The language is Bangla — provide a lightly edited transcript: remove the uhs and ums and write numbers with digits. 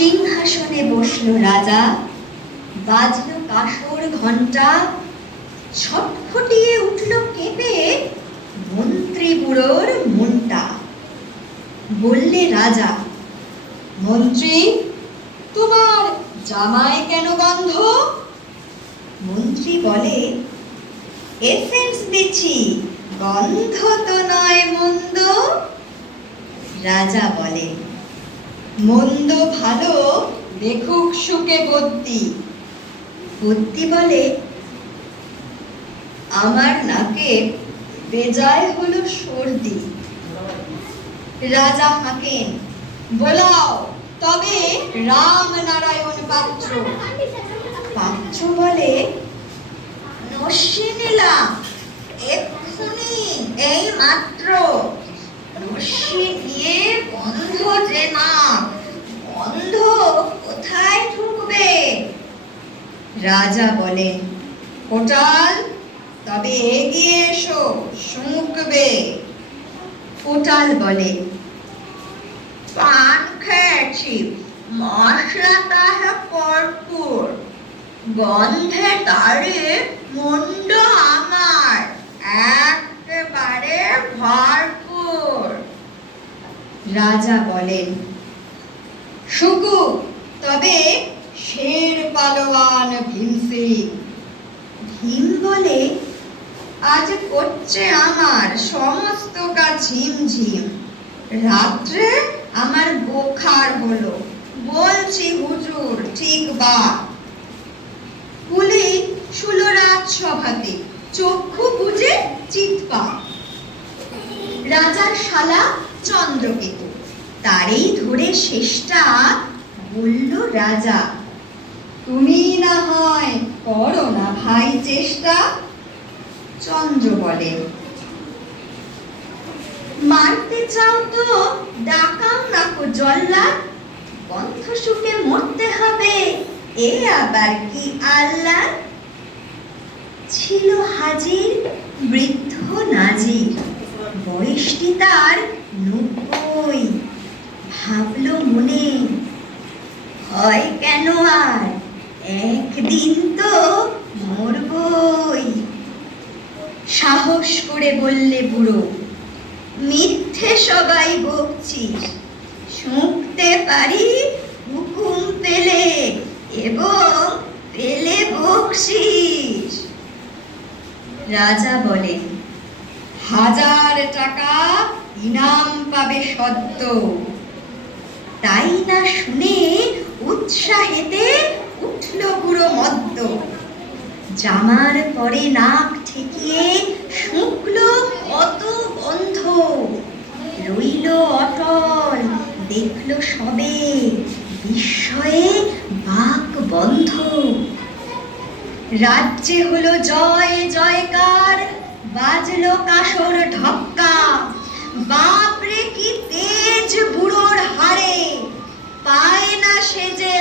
সিংহাসনে বসলো রাজা, বাজলো কাসর ঘণ্টা, ছটফটিয়ে উঠল কেঁপে মন্ত্রী বুড়োর মনটা। বললে রাজা, মন্ত্রী তোমার জামায় কেন গন্ধ? মন্ত্রী বলে, এসেন্স দিচ্ছি, গন্ধ তো নয় মন্দ। রাজা বলে, মন্দ ভালো দেখুক সুখে বদ্যি। বদ্যি বলে, আমার নাকে বেজায় হলো সর্দি। রাজা হাঁকেন, বোলাও তবে রামনারায়ণ পাত্র। পাত্র বলে, নস্যি নিলাম এক্ষুনি, এই মাত্র। নস্যি দিয়ে বন্ধ যে না, বন্ধ কোথায় ঢুকবে? রাজা বলেন, কোটাল তবে এগিয়ে এসো, শুঁকবে। কোটাল বলে, পান খেয়েছি, মশলাটা ভরপুর, গন্ধে তারে মুন্ড আমার একেবারে ভরপুর। রাজা বলেন, শুকুক তবে শের পালোয়ান ভীমসেন। ভীম বলে, আজ করছে আমার সমস্ত কাজ ঝিমঝিম, রাত্রে আমার বোখার হলো, বলছি হুজুর ঠিক বা। কুলি শুলো রাজসভাতে, চক্ষু বুঝে চিৎপা। রাজার শালা চন্দ্রকেতু, তারেই ধরে শেষটা বলল রাজা, তুমি না হয় করো না ভাই চেষ্টা। চন্দ্র বলে, মারতে চাও তো ডাকাও না কো জল্লাদ, গন্ধ শুকে মরতে হবে এ আবার কি আল্লাহ। ছিল হাজির বৃদ্ধ নাজির, বয়সটি তার ৯০। ভাবলো মনে, হয় কেন আর, একদিন তো মরবই। সাহস করে বললে বুড়ো, মিথ্যে সবাই বকছিস, শুঁকতে পারি হুকুম পেলে, এবং পেলে বকশিস। রাজা বলেন, ১০০০ টাকা ইনাম পাবে সদ্য। তাই না শুনে উৎসাহেতে উঠল বুড়ো মদ্য। জামার পরে নাক ঠেকিয়ে শুঁকলো কত গন্ধ, রইল অটল, দেখলো সবে বিস্ময়ে বাক বন্ধ। রাজ্যে হলো জয় জয়কার, বাজলো কাসর ঢক্কা, বাপরে কি তেজ বুড়োর হাড়ে, পায় না সে যে